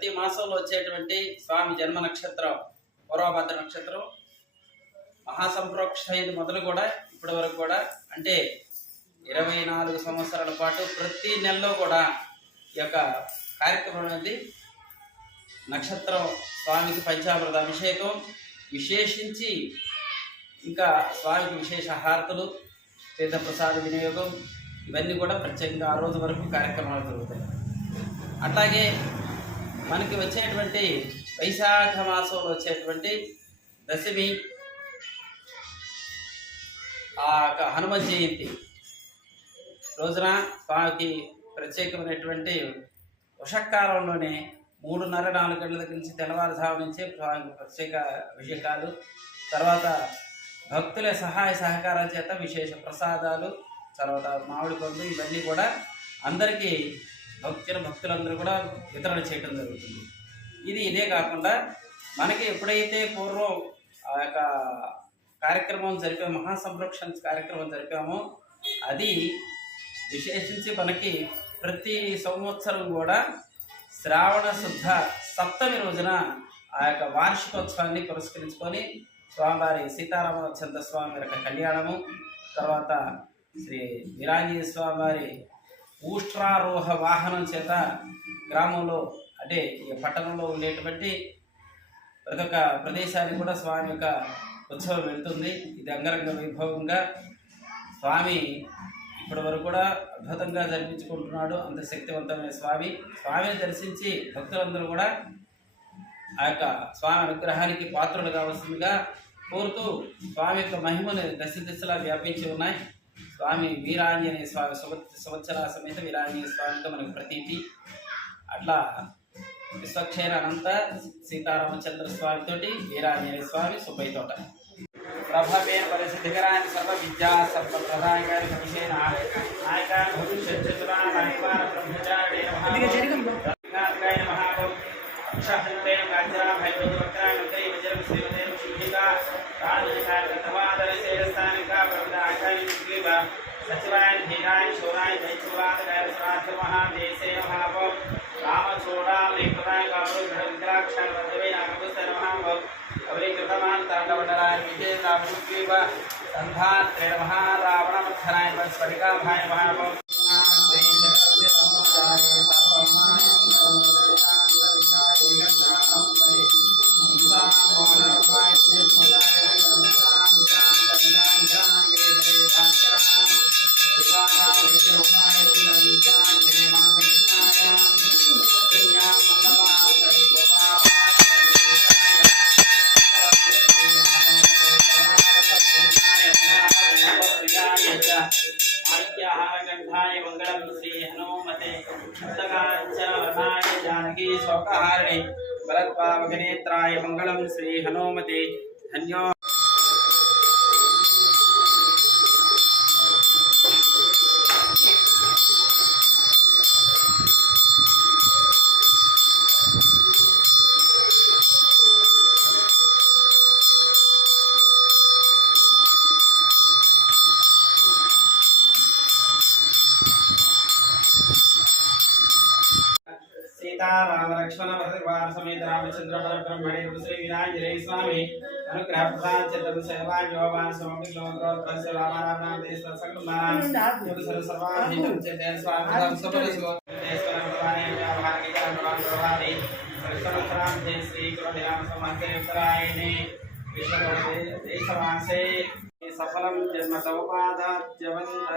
ప్రతి మాసంలో వచ్చేటువంటి స్వామి జన్మ నక్షత్రం పూర్వభద్ర నక్షత్రం మహాసంప్రోక్షణ మొదలు కూడా ఇప్పటి వరకు కూడా అంటే ఇరవై నాలుగు సంవత్సరాల పాటు ప్రతి నెలలో కూడా ఈ యొక్క కార్యక్రమం అనేది నక్షత్రం స్వామికి పంచామృత అభిషేకం విశేషించి ఇంకా స్వామికి విశేష హారతులు తీర్థప్రసాద వినియోగం ఇవన్నీ కూడా ప్రత్యేకంగా ఆ రోజు వరకు కార్యక్రమాలు జరుగుతాయి. అట్లాగే మనకి వచ్చేటువంటి వైశాఖ మాసంలో వచ్చేటువంటి దశమి ఆ యొక్క హనుమ జయంతి. రోజున స్వామికి ప్రత్యేకమైనటువంటి ఉషకాలంలోనే మూడున్నర నాలుగు గంటల దగ్గర నుంచి తెల్లవారుజాము నుంచి స్వామికి ప్రత్యేక అభిషేకాలు తర్వాత భక్తుల సహాయ సహకారాల చేత విశేష ప్రసాదాలు తర్వాత మామిడి పండు ఇవన్నీ కూడా అందరికీ భక్తుల భక్తులందరూ కూడా వితరణ చేయడం జరుగుతుంది. ఇది ఇదే కాకుండా మనకి ఎప్పుడైతే పూర్వం ఆ యొక్క కార్యక్రమం జరిపే మహాసంరక్షణ కార్యక్రమం జరిపామో అది విశేషించి మనకి ప్రతి సంవత్సరం కూడా శ్రావణ శుద్ధ సప్తమి రోజున ఆ యొక్క వార్షికోత్సవాన్ని పురస్కరించుకొని స్వామివారి సీతారామచంద్ర స్వామి యొక్క కళ్యాణము తర్వాత శ్రీ వీరాంజనేయ స్వామివారి ఊష్ట్రారోహ వాహనం చేత గ్రామంలో అంటే ఈ పట్టణంలో ఉండేటువంటి ప్రతి ఒక్క ప్రదేశానికి కూడా స్వామి యొక్క ఉత్సవం వెళ్తుంది. ఇది అంగరంగ వైభవంగా స్వామి ఇప్పటి వరకు కూడా అద్భుతంగా జరిపించుకుంటున్నాడు. అంత శక్తివంతమైన స్వామి. స్వామిని దర్శించి భక్తులందరూ కూడా ఆ యొక్క స్వామి అనుగ్రహానికి పాత్రలు కావాల్సిందిగా కోరుతూ స్వామి యొక్క మహిమను దశ దిశలా వ్యాపించి ఉన్నాయి. స్వామి వీరాంజనేయ స్వామి సంవత్ సంవత్సర సమేత వీరాంజనేయ స్వామితో మనకు ప్రతీతి. అట్లా విశ్వక్షేర అనంత సీతారామచంద్ర స్వామితోటి వీరాంజనేయ స్వామి సుబ్బయ్య తోట. ప్రభవేన పరిసిద్ధికరాన్ని సర్వ విద్యా సర్వ ప్రదాయకారి విషయ నాయక భవిష్యత్ చతురా నాయకార బ్రహ్మచారి देशे नमः रामचूडालिपदाय कामरुद्रविद्राक्षाणवदवे नागपुस्ते नमः अवलीकृतवान् ताण्डवडराय विजयताम्बुक्लीव सन्धात्रे नमः रावणमर्थनाय स्फटिकाभाय नमः Thank you. జానకీ శోకహారిణి బలత్పావకనేత్రాయ మంగళం శ్రీ హనుమతే. ధన్యో సీతారామ లక్ష్మణ భరద్వార సమేత రామచంద్ర పరబ్రహ్మణే శ్రీ వినాయకులే స్వామి అనుగ్రహ ప్రసాద చిత్తం సేవాన్ స్వామి లోకరోత్పత్తి శ్రీ దేశ చేతే సుపరిశో సర్వసరాం శ్రీ ఉత్తరాయణే. విశ్వకోటి దేశవాసే సఫలం జన్మ సౌపాదాత్యవంతరాత్